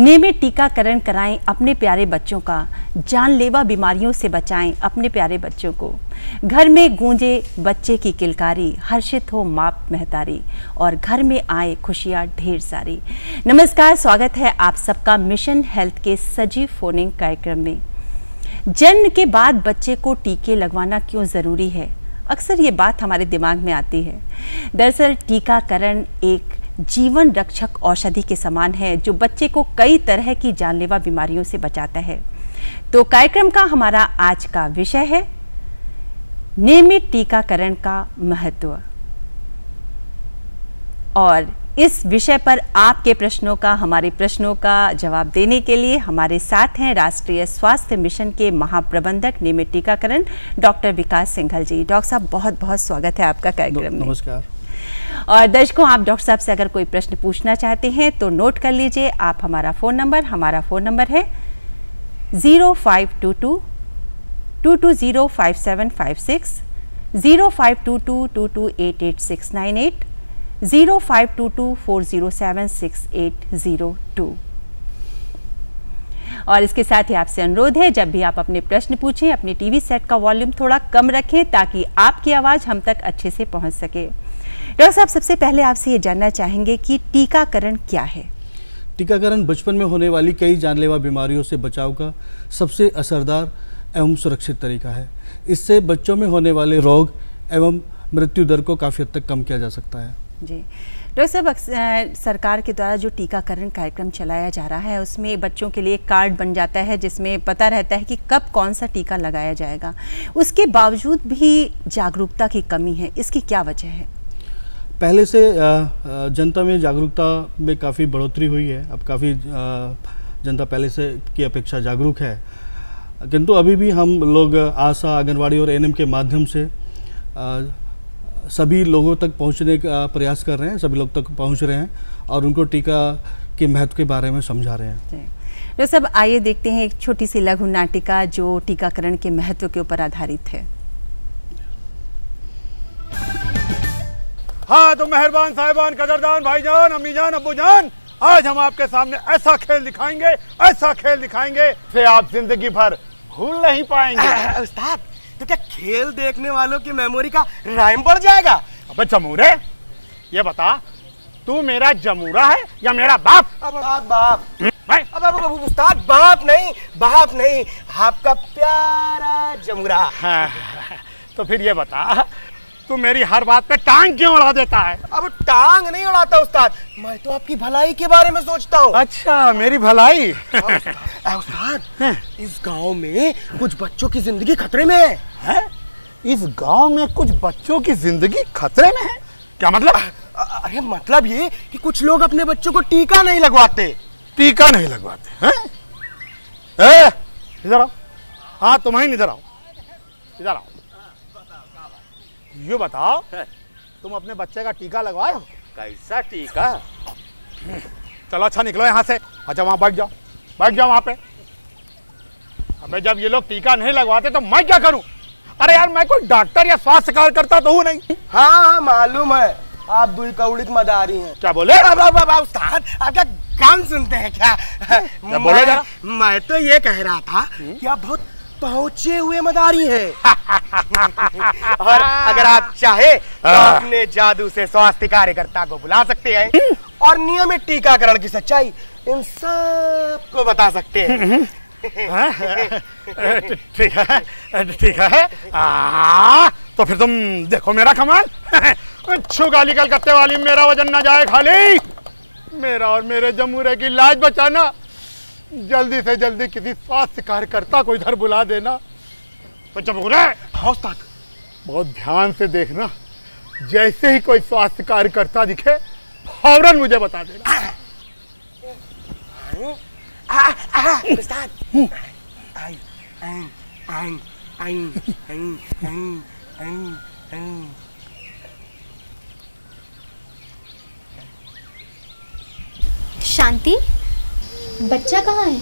नियमित टीकाकरण कराएं अपने प्यारे बच्चों का, जानलेवा बीमारियों से बचाएं अपने प्यारे बच्चों को। घर में गूंजे बच्चे की किलकारी, हर्षित हो माँ महतारी, और घर में आए खुशियाँ ढेर सारी। नमस्कार, स्वागत है आप सबका मिशन हेल्थ के सजीव फोन इन कार्यक्रम में। जन्म के बाद बच्चे को टीके लगवाना क्यों ज़रूरी है, अक्सर ये बात हमारे दिमाग में आती है। दरअसल टीकाकरण एक जीवन रक्षक औषधि के समान है जो बच्चे को कई तरह की जानलेवा बीमारियों से बचाता है। तो कार्यक्रम का हमारा आज का विषय है नियमित टीकाकरण का महत्व, और इस विषय पर आपके प्रश्नों का, हमारे प्रश्नों का जवाब देने के लिए हमारे साथ हैं राष्ट्रीय स्वास्थ्य मिशन के महाप्रबंधक नियमित टीकाकरण डॉक्टर विकास सिंघल जी। डॉक्टर साहब, बहुत बहुत स्वागत है आपका कार्यक्रम में। नमस्कार। और दर्शकों, आप डॉक्टर साहब से अगर कोई प्रश्न पूछना चाहते हैं तो नोट कर लीजिए आप हमारा फ़ोन नंबर है 0522 220 5756, 0522 2288 0522 407 6802। और इसके साथ ही आपसे अनुरोध है, जब भी आप अपने प्रश्न पूछें अपने टीवी सेट का वॉल्यूम थोड़ा कम रखें ताकि आपकी आवाज़ हम तक अच्छे से पहुंच सके। डॉक्टर साहब, सबसे पहले आपसे ये जानना चाहेंगे कि टीकाकरण क्या है? टीकाकरण बचपन में होने वाली कई जानलेवा बीमारियों से बचाव का सबसे असरदार एवं सुरक्षित तरीका है। इससे बच्चों में होने वाले रोग एवं मृत्यु दर को काफ़ी हद तक कम किया जा सकता है। जी डॉक्टर साहब, सरकार के द्वारा जो टीकाकरण कार्यक्रम चलाया जा रहा है उसमें बच्चों के लिए कार्ड बन जाता है जिसमें पता रहता है कि कब कौन सा टीका लगाया जाएगा। उसके बावजूद भी जागरूकता की कमी है, इसकी क्या वजह है? पहले से जनता में जागरूकता में काफ़ी बढ़ोतरी हुई है। अब काफ़ी जनता पहले से की अपेक्षा जागरूक है, किंतु अभी भी हम लोग आशा, आंगनवाड़ी और एएनएम के माध्यम से सभी लोगों तक पहुंचने का प्रयास कर रहे हैं। सभी लोग तक पहुंच रहे हैं और उनको टीका के महत्व के बारे में समझा रहे हैं। तो सब आइए देखते हैं एक छोटी सी लघु नाटिका जो टीकाकरण के महत्व के ऊपर आधारित है। हाँ तो मेहरबान साहिबान, कदरदान भाईजान, अम्मीजान, अब्बूजान, आज हम आपके सामने ऐसा खेल दिखाएंगे से आप जिंदगी भर भूल नहीं पाएंगे। उस्ताद, तो क्या खेल देखने वालों की मेमोरी का राइम बढ़ जाएगा? अबे जमूरे, ये बता तू मेरा जमूरा है या मेरा बाप? बाप। अब उस्ताद, बाप नहीं, आपका प्यारा जमूरा। हाँ, तो फिर ये बता तू मेरी हर बात पे टांग क्यों उड़ा देता है? अब टांग नहीं उड़ाता उस्ताद, मैं तो आपकी भलाई के बारे में सोचता हूँ। अच्छा, मेरी भलाई? उस्ताद, इस गांव में कुछ बच्चों की जिंदगी खतरे में है। इस गांव में कुछ बच्चों की जिंदगी खतरे में है? क्या मतलब? अरे मतलब ये कि कुछ लोग अपने बच्चों को टीका नहीं लगवाते। हैं? इधर आओ। हाँ, तुम्हें इधर आओ। ये बताओ, तुम अपने बच्चे का टीका लगवाए हो? कैसा टीका? चलो अच्छा, निकलो यहाँ से। अच्छा, वहाँ बैठ जाओ वहाँ पे। अबे जब ये लोग टीका नहीं लगवाते तो मैं क्या करूँ? अरे यार, मैं कोई डॉक्टर या स्वास्थ्य कार्यकर्ता तो हूँ नहीं। हाँ, मालूम है, आप दुई कौड़िक मदारी हैं। क्या बोले? उस्ताद, आप क्या कान सुनते हैं क्या? बोले जरा। मैं तो ये कह रहा था कि आप बहुत पहुंचे हुए मदारी हैं। और अगर आप चाहे तो अपने जादू से स्वास्थ्य कार्यकर्ता को बुला सकते हैं और नियमित टीकाकरण की सच्चाई इन सबको बता सकते हैं। ठीक है। तो फिर तुम देखो मेरा कमाल। अच्छू गाली कलकत्ते वाली, मेरा वजन ना जाए खाली। मेरा और मेरे जमूरे की लाज बचाना। जल्दी से जल्दी किसी स्वास्थ्य कार्यकर्ता को इधर बुला देना। तो जमूरे, हाँ उस्ताद, बहुत ध्यान से देखना। जैसे ही कोई स्वास्थ्य कार्यकर्ता दिखे फौरन मुझे बता देना। उस्ताद, शांति, बच्चा कहाँ है?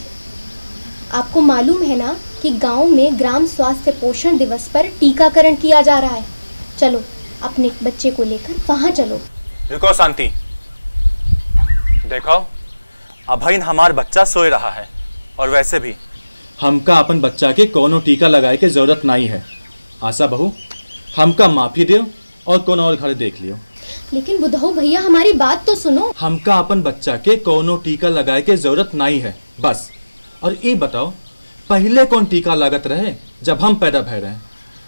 आपको मालूम है ना कि गांव में ग्राम स्वास्थ्य पोषण दिवस पर टीकाकरण किया जा रहा है। चलो अपने बच्चे को लेकर वहां चलो। रुको शांति, देखो अभइन हमार बच्चा सोए रहा है, और वैसे भी हमका अपन बच्चा के कोनो टीका लगाए के जरूरत नहीं है। आशा बहू, हमका माफी दो और कौन और घर देख लियो। लेकिन बुधऊ भैया हमारी बात तो सुनो। हमका अपन बच्चा के कोनो टीका लगाए के जरूरत नहीं है बस। और ये बताओ, पहले कौन टीका लागत रहे जब हम पैदा भय रहे,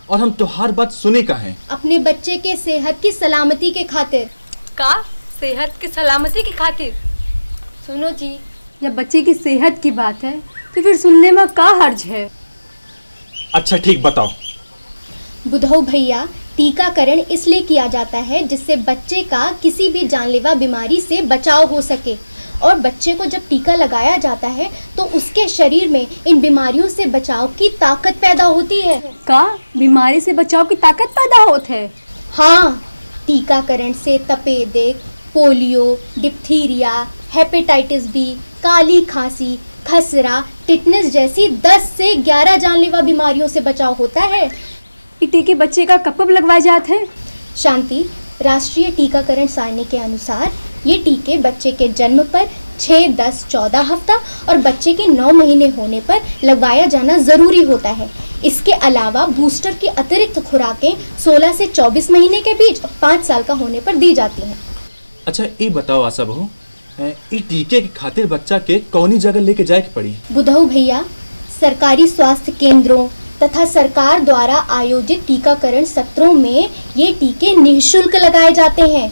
और हम तुम्हार बात सुनी कहें? अपने बच्चे के सेहत की सलामती के खातिर। का सेहत की सलामती की खातिर? सुनो जी, जब बच्चे की सेहत की बात है तो फिर सुनने में का हर्ज है? अच्छा ठीक, बताओ। बुधऊ भैया, टीकाकरण इसलिए किया जाता है जिससे बच्चे का किसी भी जानलेवा बीमारी से बचाव हो सके, और बच्चे को जब टीका लगाया जाता है तो उसके शरीर में इन बीमारियों से बचाव की ताकत पैदा होती है। का बीमारी से बचाव की ताकत पैदा होती है? हाँ, टीकाकरण से तपेदिक, पोलियो, डिप्थीरिया, हेपेटाइटिस बी, काली खांसी, खसरा, टिटनेस जैसी 10 से 11 जानलेवा बीमारियों से बचाव होता है। ये टीके बच्चे का कब कब लगवाए जाते हैं? शांति, राष्ट्रीय टीकाकरण सारणी के अनुसार ये टीके बच्चे के जन्म पर 6, 10, 14 हफ्ता और बच्चे के 9 महीने होने पर लगवाया जाना ज़रूरी होता है। इसके अलावा बूस्टर की अतिरिक्त खुराकें 16 से 24 महीने के बीच 5 साल का होने पर दी जाती हैं। अच्छा ये बताओ आशा बहू, ये टीके की खातिर बच्चा के कौनी जगह लेके जाए के पड़ी? बुधऊ भैया, सरकारी स्वास्थ्य केंद्रों तथा सरकार द्वारा आयोजित टीकाकरण सत्रों में ये टीके निःशुल्क लगाए जाते हैं।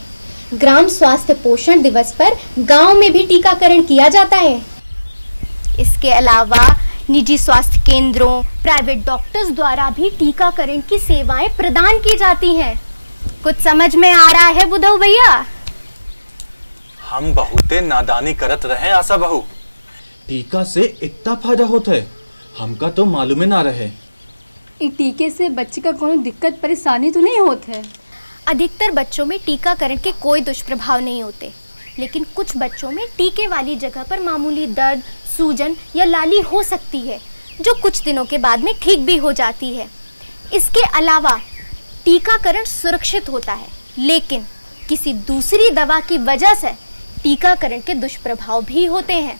ग्राम स्वास्थ्य पोषण दिवस पर गांव में भी टीकाकरण किया जाता है। इसके अलावा निजी स्वास्थ्य केंद्रों, प्राइवेट डॉक्टर्स द्वारा भी टीकाकरण की सेवाएं प्रदान की जाती हैं। कुछ समझ में आ रहा है बुधऊ भैया? हम बहुते नादानी करत रहे आशा बहू। टीका से इतना फायदा होता है, हमका तो मालूम ना रहे। इस टीके से बच्चे का कोई दिक्कत परेशानी तो नहीं होती है? अधिकतर बच्चों में टीकाकरण के कोई दुष्प्रभाव नहीं होते, लेकिन कुछ बच्चों में टीके वाली जगह पर मामूली दर्द, सूजन या लाली हो सकती है, जो कुछ दिनों के बाद में ठीक भी हो जाती है। इसके अलावा टीकाकरण सुरक्षित होता है, लेकिन किसी दूसरी दवा की वजह से टीकाकरण के दुष्प्रभाव भी होते हैं।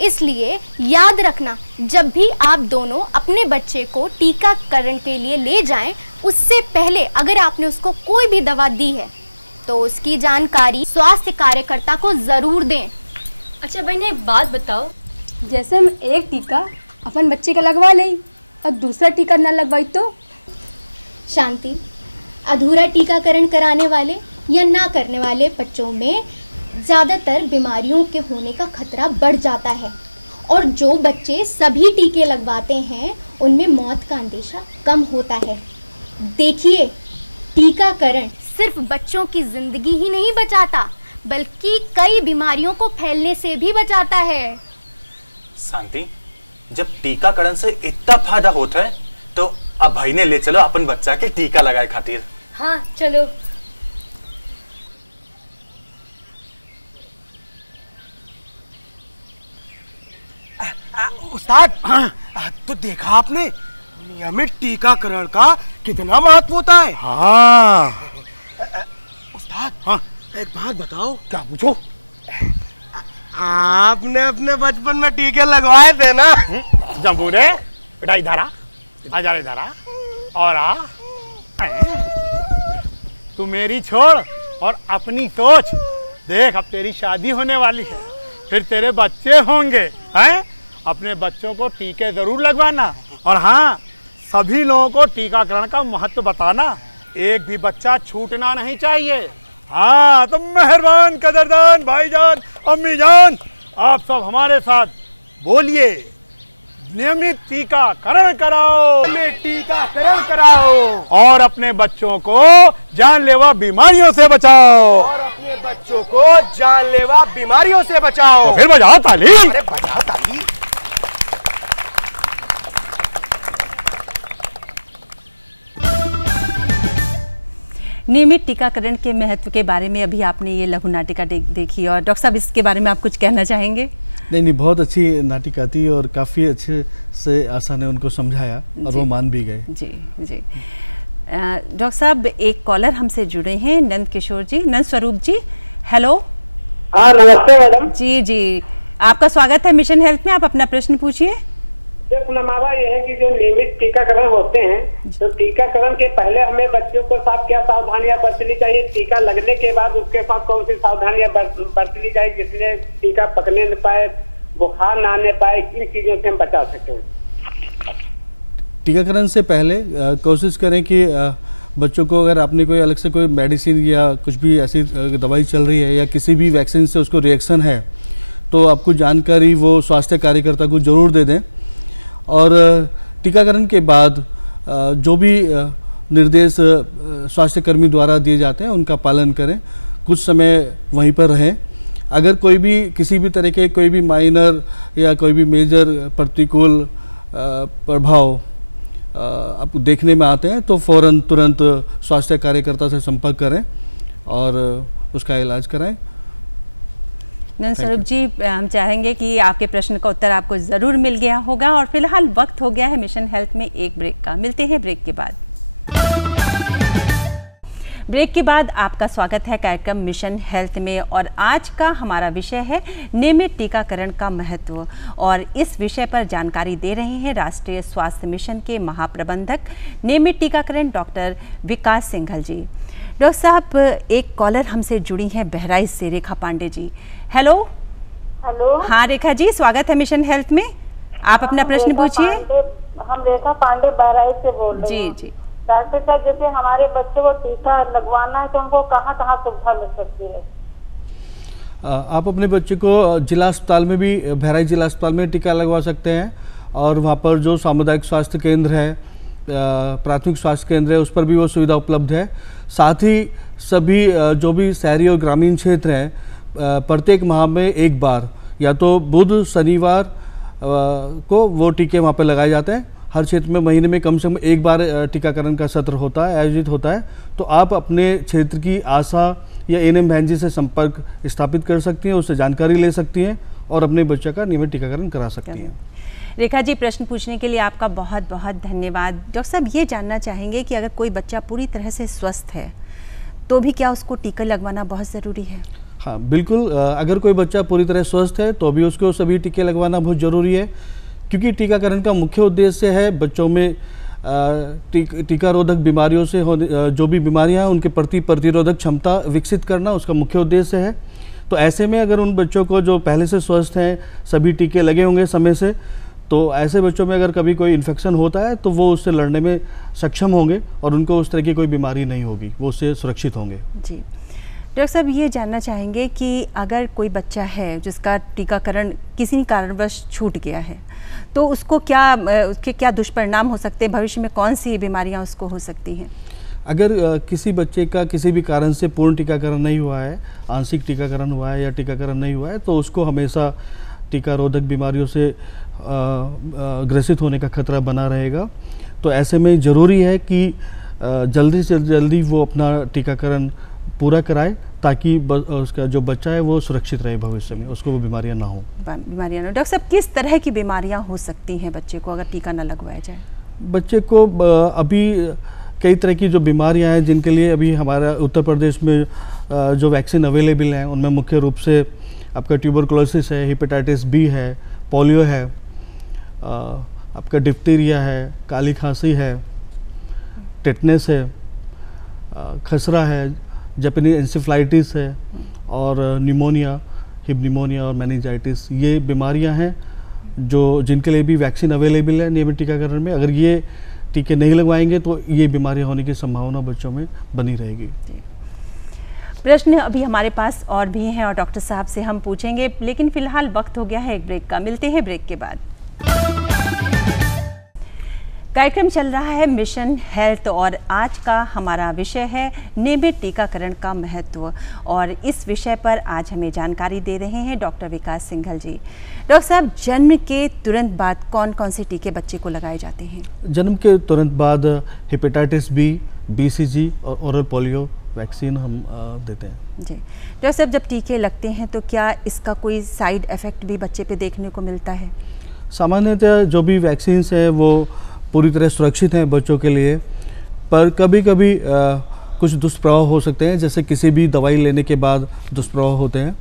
इसलिए याद रखना, जब भी आप दोनों अपने बच्चे को टीकाकरण के लिए ले जाएं, उससे पहले अगर आपने उसको कोई भी दवा दी है तो उसकी जानकारी स्वास्थ्य कार्यकर्ता को ज़रूर दें। अच्छा बहन, एक बात बताओ, जैसे हम एक टीका अपन बच्चे का लगवा लें और दूसरा टीका न लगवाई तो? शांति, अधूरा टीकाकरण कराने वाले या ना करने वाले बच्चों में ज़्यादातर बीमारियों के होने का खतरा बढ़ जाता है, और जो बच्चे सभी टीके लगवाते हैं उनमें मौत का अंदेशा कम होता है। देखिए, टीकाकरण सिर्फ बच्चों की जिंदगी ही नहीं बचाता, बल्कि कई बीमारियों को फैलने से भी बचाता है। शांति, जब टीकाकरण से इतना फायदा होता है तो अब भाई ने ले चलो अपन बच्चा के टीका लगाए खातिर। हाँ चलो। उस्ताद, तो देखा आपने नियमित टीकाकरण का कितना महत्व होता है। हाँ उस्ताद, हाँ, एक बात बताओ। क्या पूछो? आपने अपने बचपन में टीके लगवाए थे ना? जम्बूरे, बेटा इधर आ, आजा इधर आ, और आ। तू मेरी छोड़ और अपनी सोच देख। अब तेरी शादी होने वाली है, फिर तेरे बच्चे होंगे, हैं? अपने बच्चों को टीके जरूर लगवाना, और हाँ, सभी लोगों को टीकाकरण का महत्व बताना। एक भी बच्चा छूटना नहीं चाहिए। हाँ, तो मेहरबान, कदरदान भाईजान, अम्मी जान, आप सब हमारे साथ बोलिए, नियमित टीकाकरण कराओ, नियमित टीकाकरण कराओ, और अपने बच्चों को जानलेवा बीमारियों से बचाओ। और अपने बच्चों को जानलेवा बीमारियों से बचाओ। तो फिर बजाओ ताली। अरे बजाओ ताली। नियमित टीकाकरण के महत्व के बारे में अभी आपने ये लघु नाटिका देखी, और डॉक्टर साहब इसके बारे में आप कुछ कहना चाहेंगे? नहीं, बहुत अच्छी नाटिका थी और काफ़ी अच्छे से आशा ने उनको समझाया और वो मान भी गए। जी जी। डॉक्टर साहब, एक कॉलर हमसे जुड़े हैं, नंद किशोर जी, नंद स्वरूप जी। हेलो। हाँ नमस्ते मैडम। जी जी, आपका स्वागत है मिशन हेल्थ में, आप अपना प्रश्न पूछिए। सिर्फ हमारा यह है कि जो नियमित टीकाकरण होते हैं, तो टीकाकरण के पहले हमें बच्चों को साथ क्या सावधानियां बरतनी चाहिए, टीका लगने के बाद उसके साथ कौन सी सावधानियां बरतनी चाहिए जिससे टीका पकने न पाए, बुखार ना आने पाए, इन चीजों से हम बचा सकें? टीकाकरण से पहले कोशिश करें कि बच्चों को अगर आपने कोई अलग से कोई मेडिसिन या कुछ भी ऐसी दवाई चल रही है या किसी भी वैक्सीन से उसको रिएक्शन है, तो आपको जानकारी वो स्वास्थ्य कार्यकर्ता को ज़रूर दे दें। और टीकाकरण के बाद जो भी निर्देश स्वास्थ्यकर्मी द्वारा दिए जाते हैं उनका पालन करें, कुछ समय वहीं पर रहें। अगर कोई भी किसी भी तरह के कोई भी माइनर या कोई भी मेजर प्रतिकूल प्रभाव आप देखने में आते हैं तो फ़ौरन तुरंत स्वास्थ्य कार्यकर्ता से संपर्क करें और उसका इलाज कराएं। स्वरूप जी, हम चाहेंगे कि आपके प्रश्न का उत्तर आपको ज़रूर मिल गया होगा। और फिलहाल वक्त हो गया है मिशन हेल्थ में एक ब्रेक का। मिलते हैं ब्रेक के बाद। ब्रेक के बाद आपका स्वागत है कार्यक्रम मिशन हेल्थ में, और आज का हमारा विषय है नियमित टीकाकरण का महत्व। और इस विषय पर जानकारी दे रहे हैं राष्ट्रीय स्वास्थ्य मिशन के महाप्रबंधक नियमित टीकाकरण डॉक्टर विकास सिंघल जी। डॉक्टर साहब, एक कॉलर हमसे जुड़ी हैं बहराइच से, रेखा पांडे जी। हेलो। हेलो। हाँ रेखा जी, स्वागत है मिशन हेल्थ में, आप अपना प्रश्न पूछिए। हम रेखा पांडे बहराइच से बोल रहे हैं। जी। डॉक्टर साहब, जैसे हमारे बच्चों को टीका लगवाना है तो हमको कहाँ कहाँ सुविधा मिल सकती है? आप अपने बच्चे को जिला अस्पताल में भी, बहराइच जिला अस्पताल में टीका लगवा सकते हैं, और वहाँ पर जो सामुदायिक स्वास्थ्य केंद्र है, प्राथमिक स्वास्थ्य केंद्र है, उस पर भी वो सुविधा उपलब्ध है। साथ ही सभी जो भी शहरी और ग्रामीण क्षेत्र हैं, प्रत्येक माह में एक बार या तो बुध शनिवार को वो टीके वहाँ पर लगाए जाते हैं। हर क्षेत्र में महीने में कम से कम एक बार टीकाकरण का सत्र होता है, आयोजित होता है। तो आप अपने क्षेत्र की आशा या एएनएम बहन जी से संपर्क स्थापित कर सकती हैं, उससे जानकारी ले सकती हैं और अपने बच्चे का नियमित टीकाकरण करा सकती हैं। रेखा जी, प्रश्न पूछने के लिए आपका बहुत बहुत धन्यवाद। डॉक्टर साहब, ये जानना चाहेंगे कि अगर कोई बच्चा पूरी तरह से स्वस्थ है तो भी क्या उसको टीका लगवाना बहुत ज़रूरी है? हाँ बिल्कुल, अगर कोई बच्चा पूरी तरह स्वस्थ है तो भी उसको सभी टीके लगवाना बहुत ज़रूरी है, क्योंकि टीकाकरण का मुख्य उद्देश्य है बच्चों में टीका रोधक बीमारियों से जो भी बीमारियां हैं उनके प्रति प्रतिरोधक क्षमता विकसित करना उसका मुख्य उद्देश्य है। तो ऐसे में अगर उन बच्चों को जो पहले से स्वस्थ हैं, सभी टीके लगे होंगे समय से, तो ऐसे बच्चों में अगर कभी कोई इन्फेक्शन होता है तो वो उससे लड़ने में सक्षम होंगे और उनको उस तरह की कोई बीमारी नहीं होगी, वो उससे सुरक्षित होंगे। जी डॉक्टर साहब, ये जानना चाहेंगे कि अगर कोई बच्चा है जिसका टीकाकरण किसी कारणवश छूट गया है तो उसको उसके क्या दुष्परिणाम हो सकते हैं, भविष्य में कौन सी बीमारियां उसको हो सकती हैं? अगर किसी बच्चे का किसी भी कारण से पूर्ण टीकाकरण नहीं हुआ है, आंशिक टीकाकरण हुआ है या टीकाकरण नहीं हुआ है, तो उसको हमेशा टीका रोधक बीमारियों से ग्रसित होने का खतरा बना रहेगा। तो ऐसे में ज़रूरी है कि जल्दी से जल्दी वो अपना टीकाकरण पूरा कराए, ताकि उसका जो बच्चा है वो सुरक्षित रहे, भविष्य में उसको वो बीमारियां ना हो। बीमारियां ना। डॉक्टर साहब, किस तरह की बीमारियां हो सकती हैं बच्चे को अगर टीका न लगवाया जाए? बच्चे को अभी कई तरह की जो बीमारियां हैं जिनके लिए अभी हमारा उत्तर प्रदेश में जो वैक्सीन अवेलेबल हैं उनमें मुख्य रूप से आपका ट्यूबरकुलोसिस है, हेपेटाइटिस बी है, पोलियो है, आपका डिप्थीरिया है, काली खांसी है, टेटनस है, खसरा है, जापानी एंसेफ्लाइटिस है और निमोनिया, हिप निमोनिया और मेनिंजाइटिस, ये बीमारियां हैं जो जिनके लिए भी वैक्सीन अवेलेबल है नियमित टीकाकरण में। अगर ये टीके नहीं लगवाएंगे तो ये बीमारियां होने की संभावना बच्चों में बनी रहेगी। प्रश्न अभी हमारे पास और भी हैं और डॉक्टर साहब से हम पूछेंगे, लेकिन फिलहाल वक्त हो गया है एक ब्रेक का। मिलते हैं ब्रेक के बाद। कार्यक्रम चल रहा है मिशन हेल्थ और आज का हमारा विषय है नियमित टीकाकरण का महत्व, और इस विषय पर आज हमें जानकारी दे रहे हैं डॉक्टर विकास सिंघल जी। डॉक्टर साहब, जन्म के तुरंत बाद कौन कौन से टीके बच्चे को लगाए जाते हैं? जन्म के तुरंत बाद हेपेटाइटिस बी, BCG और ओरल पोलियो वैक्सीन हम देते हैं। जी डॉक्टर साहब, जब टीके लगते हैं तो क्या इसका कोई साइड इफ़ेक्ट भी बच्चे पे देखने को मिलता है? सामान्यतः जो भी वैक्सीन्स हैं वो पूरी तरह सुरक्षित हैं बच्चों के लिए, पर कभी कभी कुछ दुष्प्रभाव हो सकते हैं, जैसे किसी भी दवाई लेने के बाद दुष्प्रभाव होते हैं।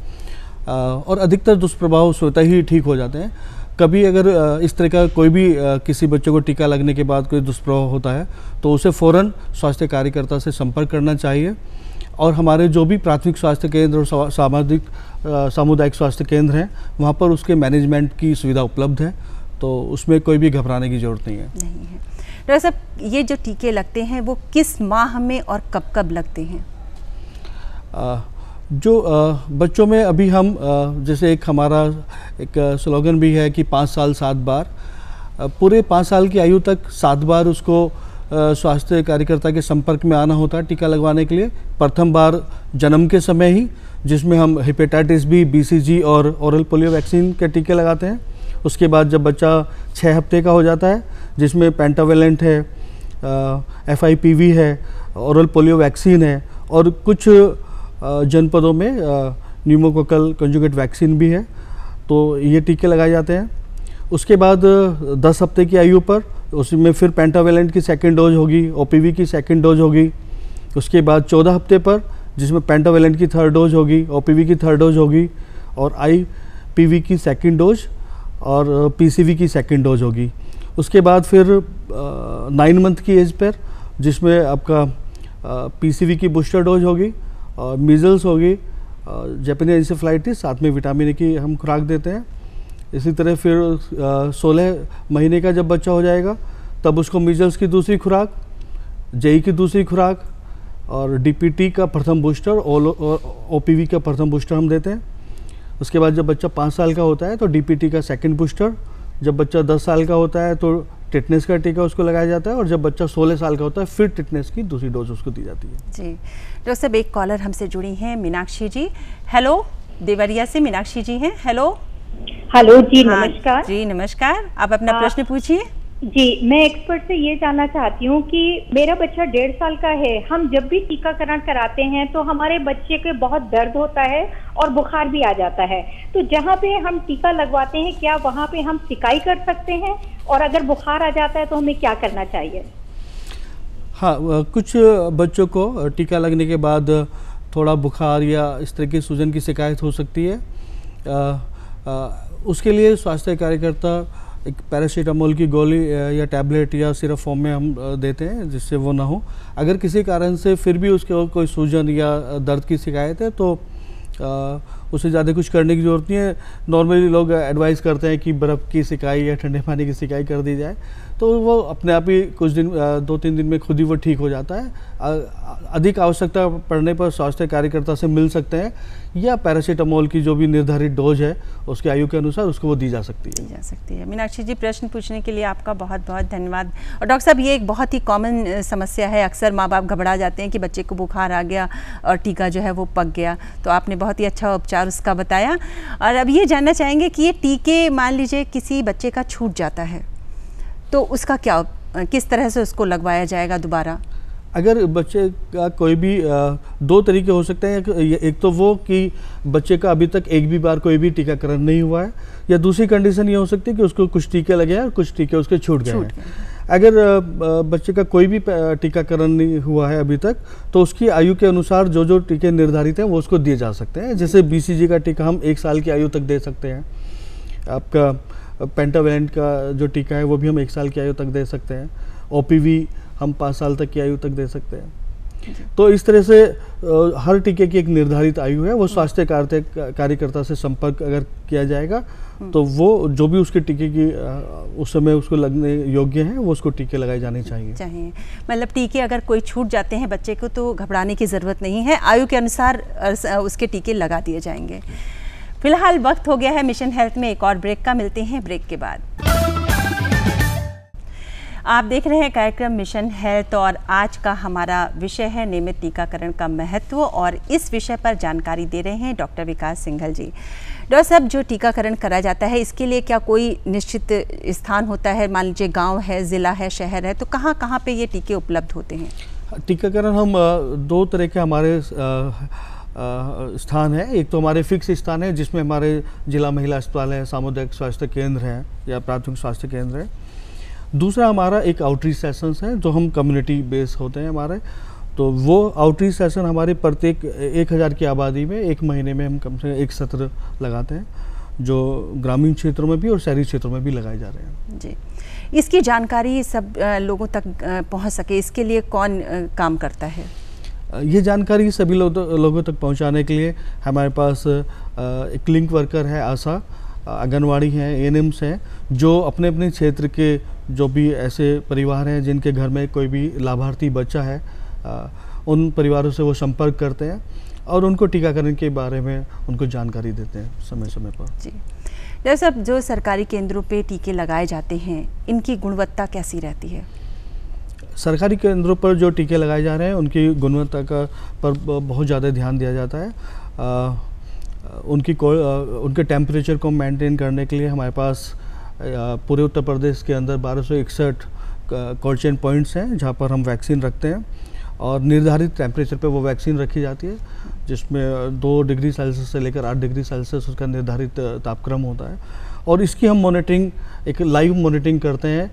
और अधिकतर दुष्प्रभाव स्वतः ही ठीक हो जाते हैं। कभी अगर इस तरह का कोई भी किसी बच्चे को टीका लगने के बाद कोई दुष्प्रभाव होता है तो उसे फ़ौरन स्वास्थ्य कार्यकर्ता से संपर्क करना चाहिए। और हमारे जो भी प्राथमिक स्वास्थ्य केंद्र और सामुदायिक स्वास्थ्य केंद्र हैं वहाँ पर उसके मैनेजमेंट की सुविधा उपलब्ध है, तो उसमें कोई भी घबराने की ज़रूरत नहीं है। डॉक्टर साहब, ये जो टीके लगते हैं वो किस माह में और कब कब लगते हैं? जो बच्चों में अभी हम जैसे एक हमारा एक स्लोगन भी है कि 5 साल 7 बार, पूरे 5 साल की आयु तक 7 बार उसको स्वास्थ्य कार्यकर्ता के संपर्क में आना होता है टीका लगवाने के लिए। प्रथम बार जन्म के समय ही, जिसमें हम हेपेटाइटिस बी, BCG और ओरल पोलियो वैक्सीन के टीके लगाते हैं। उसके बाद जब बच्चा 6 हफ्ते का हो जाता है, जिसमें पेंटावेलेंट है, FIPV है, ओरल पोलियो वैक्सीन है और कुछ जनपदों में न्यूमोकोकल कंजुगेट वैक्सीन भी है, तो ये टीके लगाए जाते हैं। उसके बाद 10 हफ्ते की आयु पर उसमें फिर पेंटावेलेंट की सेकंड डोज होगी, OPV की सेकंड डोज होगी। उसके बाद 14 हफ्ते पर जिसमें पेंटावेलेंट की थर्ड डोज होगी, OPV की थर्ड डोज होगी और IPV की सेकंड डोज और PCV की सेकंड डोज होगी। उसके बाद फिर 9 मंथ की एज पर जिसमें आपका PCV की बूस्टर डोज होगी और मीजल्स होगी, जैपनीज एन्सेफेलाइटिस, साथ में विटामिन ए की हम खुराक देते हैं। इसी तरह फिर 16 महीने का जब बच्चा हो जाएगा तब उसको मीजल्स की दूसरी खुराक, JE की दूसरी खुराक और DPT का प्रथम बूस्टर और OPV का प्रथम बूस्टर हम देते हैं। उसके बाद जब बच्चा 5 साल का होता है तो DPT का सेकंड बूस्टर, जब बच्चा 10 साल का होता है तो टिटनेस का टीका उसको लगाया जाता है और जब बच्चा 16 साल का होता है फिर टिटनेस की दूसरी डोज उसको दी जाती है। जी डॉक्टर साहब, एक कॉलर हमसे जुड़ी हैं, मीनाक्षी जी। हेलो, देवरिया से मीनाक्षी जी हैं। हेलो जी, नमस्कार। जी नमस्कार, आप अपना प्रश्न पूछिए। जी, मैं एक्सपर्ट से ये जानना चाहती हूँ कि मेरा बच्चा 1.5 साल का है। हम जब भी टीकाकरण कराते हैं तो हमारे बच्चे के बहुत दर्द होता है और बुखार भी आ जाता है, तो जहाँ पे हम टीका लगवाते हैं क्या वहाँ पे हम सिकाई कर सकते हैं, और अगर बुखार आ जाता है तो हमें क्या करना चाहिए? हाँ, कुछ बच्चों को टीका लगने के बाद थोड़ा बुखार या इस तरह की सूजन की शिकायत हो सकती है। उसके लिए स्वास्थ्य कार्यकर्ता एक पैरासीटामोल की गोली या टैबलेट या सिरप फॉर्म में हम देते हैं जिससे वो ना हो। अगर किसी कारण से फिर भी उसके कोई सूजन या दर्द की शिकायत है तो उसे ज़्यादा कुछ करने की ज़रूरत नहीं है। नॉर्मली लोग एडवाइस करते हैं कि बर्फ़ की सिकाई या ठंडे पानी की सिकाई कर दी जाए, तो वो अपने आप ही कुछ दिन 2-3 दिन में खुद ही वो ठीक हो जाता है। अधिक आवश्यकता पड़ने पर स्वास्थ्य कार्यकर्ता से मिल सकते हैं या पैरासीटामोल की जो भी निर्धारित डोज है उसके आयु के अनुसार उसको वो दी जा सकती है। मीनाक्षी जी, प्रश्न पूछने के लिए आपका बहुत बहुत धन्यवाद। और डॉक्टर साहब, ये एक बहुत ही कॉमन समस्या है, अक्सर माँ बाप घबरा जाते हैं कि बच्चे को बुखार आ गया और टीका जो है वो पक गया, तो आपने बहुत ही अच्छा उपचार उसका बताया। और अब ये जानना चाहेंगे कि ये टीके मान लीजिए किसी बच्चे का छूट जाता है तो उसका क्या, किस तरह से उसको लगवाया जाएगा दोबारा? अगर बच्चे का कोई भी 2 तरीके हो सकते हैं। एक तो वो कि बच्चे का अभी तक एक भी बार कोई भी टीकाकरण नहीं हुआ है, या दूसरी कंडीशन ये हो सकती है कि उसको कुछ टीके लगे हैं और कुछ टीके उसके छूट गए हैं। अगर बच्चे का कोई भी टीकाकरण नहीं हुआ है अभी तक तो उसकी आयु के अनुसार जो जो टीके निर्धारित हैं वो उसको दिए जा सकते हैं। जैसे BCG का टीका हम 1 साल की आयु तक दे सकते हैं। आपका पेंटावेलेंट का जो टीका है वो भी हम 1 साल की आयु तक दे सकते हैं। OPV हम 5 साल तक की आयु तक दे सकते हैं। तो इस तरह से हर टीके की एक निर्धारित आयु है। वो स्वास्थ्य कार्यकर्ता से संपर्क अगर किया जाएगा तो वो जो भी उसके टीके की उस समय उसको लगने योग्य हैं वो उसको टीके लगाए जाने चाहिए। मतलब टीके अगर कोई छूट जाते हैं बच्चे को तो घबराने की ज़रूरत नहीं है, आयु के अनुसार उसके टीके लगा दिए जाएंगे। फिलहाल वक्त हो गया है मिशन हेल्थ में एक और ब्रेक का, मिलते हैं ब्रेक के बाद। आप देख रहे हैं कार्यक्रम मिशन हेल्थ और आज का हमारा विषय है नियमित टीकाकरण का महत्व, और इस विषय पर जानकारी दे रहे हैं डॉक्टर विकास सिंघल जी। डॉक्टर साहब, जो टीकाकरण करा जाता है इसके लिए क्या कोई निश्चित स्थान होता है? मान लीजिए गांव है, ज़िला है, शहर है, तो कहाँ कहाँ पे ये टीके उपलब्ध होते हैं? टीकाकरण हम 2 तरह के हमारे स्थान है। एक तो हमारे फिक्स स्थान है जिसमें हमारे जिला महिला अस्पताल है, सामुदायिक स्वास्थ्य केंद्र हैं या प्राथमिक स्वास्थ्य केंद्र है। दूसरा हमारा एक आउटरीच सेशंस है जो हम कम्युनिटी बेस होते हैं हमारे, तो वो आउटरीच सेशन हमारे प्रत्येक 1000 की आबादी में 1 महीने में हम कम से कम 1 सत्र लगाते हैं, जो ग्रामीण क्षेत्रों में भी और शहरी क्षेत्रों में भी लगाए जा रहे हैं। जी, इसकी जानकारी सब लोगों तक पहुंच सके, इसके लिए कौन काम करता है? ये जानकारी सभी लोगों तक पहुंचाने के लिए हमारे पास एक लिंक वर्कर है, आशा, आंगनवाड़ी हैं, एएनएम्स हैं, जो अपने अपने क्षेत्र के जो भी ऐसे परिवार हैं जिनके घर में कोई भी लाभार्थी बच्चा है, उन परिवारों से वो संपर्क करते हैं और उनको टीकाकरण के बारे में उनको जानकारी देते हैं समय समय पर। जी, जैसे अब जो सरकारी केंद्रों पे टीके लगाए जाते हैं, इनकी गुणवत्ता कैसी रहती है? सरकारी केंद्रों पर जो टीके लगाए जा रहे हैं उनकी गुणवत्ता पर बहुत ज़्यादा ध्यान दिया जाता है। उनके टेम्परेचर को मेंटेन करने के लिए हमारे पास पूरे उत्तर प्रदेश के अंदर 1261 कोल्ड चेन पॉइंट्स हैं जहाँ पर हम वैक्सीन रखते हैं और निर्धारित टेम्परेचर पे वो वैक्सीन रखी जाती है, जिसमें 2 डिग्री सेल्सियस से लेकर 8 डिग्री सेल्सियस उसका निर्धारित तापक्रम होता है। और इसकी हम मॉनिटरिंग, एक लाइव मॉनिटरिंग करते हैं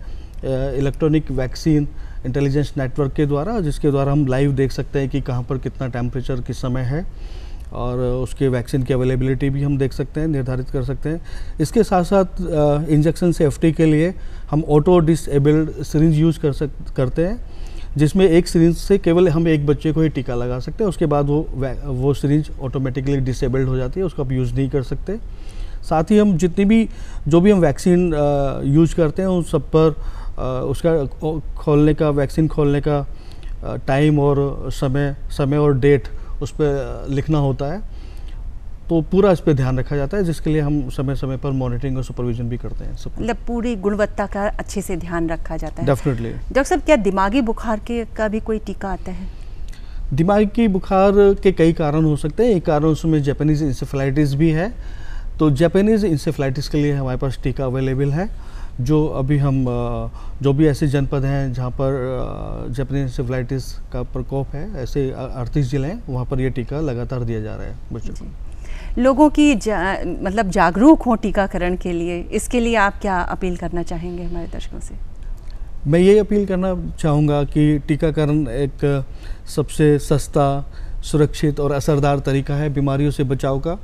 इलेक्ट्रॉनिक वैक्सीन इंटेलिजेंस नेटवर्क के द्वारा, जिसके द्वारा हम लाइव देख सकते हैं कि कहाँ पर कितना टेम्परेचर किस समय है और उसके वैक्सीन की अवेलेबिलिटी भी हम देख सकते हैं, निर्धारित कर सकते हैं। इसके साथ साथ इंजेक्शन सेफ्टी के लिए हम ऑटो डिसेबल्ड सिरिंज यूज़ करते हैं, जिसमें एक सिरिंज से केवल हम एक बच्चे को ही टीका लगा सकते हैं, उसके बाद वो सिरिंज ऑटोमेटिकली डिसेबल्ड हो जाती है, उसको आप यूज़ नहीं कर सकते। साथ ही हम जो भी हम वैक्सीन यूज करते हैं उन सब पर उसका वैक्सीन खोलने का टाइम और समय और डेट उस पर लिखना होता है, तो पूरा इस पर ध्यान रखा जाता है, जिसके लिए हम समय समय पर मॉनिटरिंग और सुपरविजन भी करते हैं। मतलब पूरी गुणवत्ता का अच्छे से ध्यान रखा जाता है। डेफिनेटली। डॉक्टर साहब, क्या दिमागी बुखार का भी कोई टीका आता है? दिमागी बुखार के कई कारण हो सकते हैं, एक कारण उसमें जापानीज इंसेफेलाइटिस भी है। तो जापानीज इंसेफेलाइटिस के लिए हमारे पास टीका अवेलेबल है, जो अभी हम जो भी ऐसे जनपद हैं जहाँ पर जापानीज इंसेफेलाइटिस का प्रकोप है, ऐसे 38 जिले हैं, वहाँ पर ये टीका लगातार दिया जा रहा है बच्चों को। लोगों की मतलब जागरूक हो टीकाकरण के लिए, इसके लिए आप क्या अपील करना चाहेंगे हमारे दर्शकों से? मैं ये अपील करना चाहूँगा कि टीकाकरण एक सबसे सस्ता, सुरक्षित और असरदार तरीका है बीमारियों से बचाव का,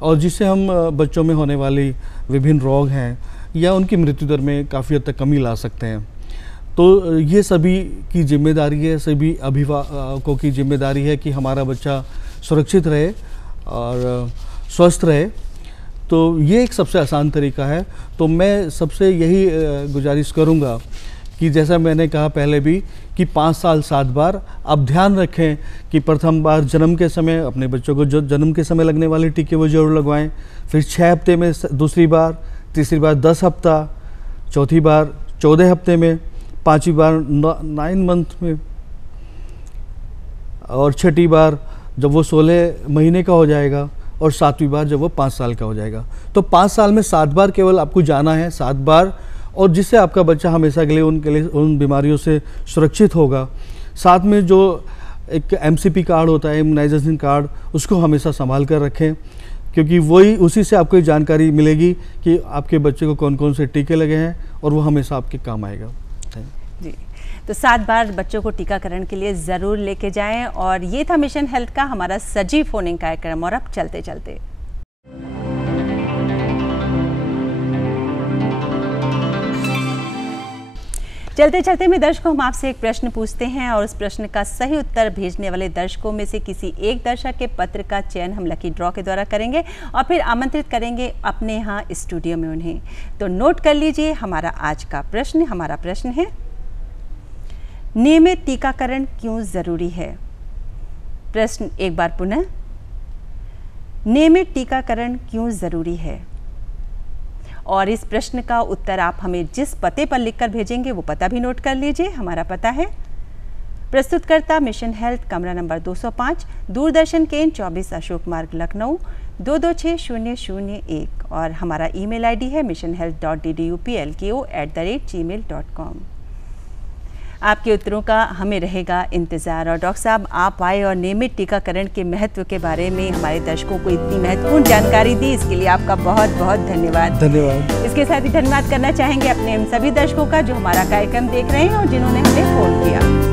और जिससे हम बच्चों में होने वाली विभिन्न रोग हैं या उनकी मृत्यु दर में काफ़ी हद तक कमी ला सकते हैं। तो ये सभी की जिम्मेदारी है, सभी अभिभावकों की जिम्मेदारी है कि हमारा बच्चा सुरक्षित रहे और स्वस्थ रहे। तो ये एक सबसे आसान तरीका है। तो मैं सबसे यही गुजारिश करूँगा कि जैसा मैंने कहा पहले भी कि 5 साल 7 बार आप ध्यान रखें कि प्रथम बार जन्म के समय अपने बच्चों को जो जन्म के समय लगने वाले टीके वो जरूर लगवाएं, फिर 6 हफ्ते में दूसरी बार, तीसरी बार 10 हफ्ता, चौथी बार 14 हफ्ते में, 5वीं बार 9 मंथ में, और 6ठी बार जब वो 16 महीने का हो जाएगा, और 7वीं बार जब वो 5 साल का हो जाएगा। तो 5 साल में 7 बार केवल आपको जाना है, 7 बार, और जिससे आपका बच्चा हमेशा के लिए उन बीमारियों से सुरक्षित होगा। साथ में जो एक MCP कार्ड होता है, इम्यूनाइजेशन कार्ड, उसको हमेशा संभाल कर रखें, क्योंकि उसी से आपको जानकारी मिलेगी कि आपके बच्चे को कौन कौन से टीके लगे हैं, और वो हमेशा आपके काम आएगा। जी, तो 7 बार बच्चों को टीकाकरण के लिए ज़रूर लेके जाएं। और ये था मिशन हेल्थ का हमारा सजीव फोनिंग कार्यक्रम। और अब चलते चलते में दर्शकों, हम आपसे एक प्रश्न पूछते हैं और उस प्रश्न का सही उत्तर भेजने वाले दर्शकों में से किसी एक दर्शक के पत्र का चयन हम लकी ड्रॉ के द्वारा करेंगे और फिर आमंत्रित करेंगे अपने यहाँ स्टूडियो में उन्हें। तो नोट कर लीजिए हमारा आज का प्रश्न। हमारा प्रश्न है, नियमित टीकाकरण क्यों जरूरी है? प्रश्न एक बार पुनः, नियमित टीकाकरण क्यों जरूरी है? और इस प्रश्न का उत्तर आप हमें जिस पते पर लिखकर भेजेंगे वो पता भी नोट कर लीजिए। हमारा पता है प्रस्तुतकर्ता मिशन हेल्थ, कमरा नंबर 205, दूरदर्शन केंद्र 24 अशोक मार्ग, लखनऊ 226001। और हमारा ईमेल आईडी है missionhealth.dduplko@gmail.com। आपके उत्तरों का हमें रहेगा इंतज़ार। और डॉक्टर साहब, आप आए और नियमित टीकाकरण के महत्व के बारे में हमारे दर्शकों को इतनी महत्वपूर्ण जानकारी दी, इसके लिए आपका बहुत बहुत धन्यवाद। धन्यवाद। इसके साथ ही धन्यवाद करना चाहेंगे अपने उन सभी दर्शकों का जो हमारा कार्यक्रम देख रहे हैं और जिन्होंने हमें फ़ोन किया।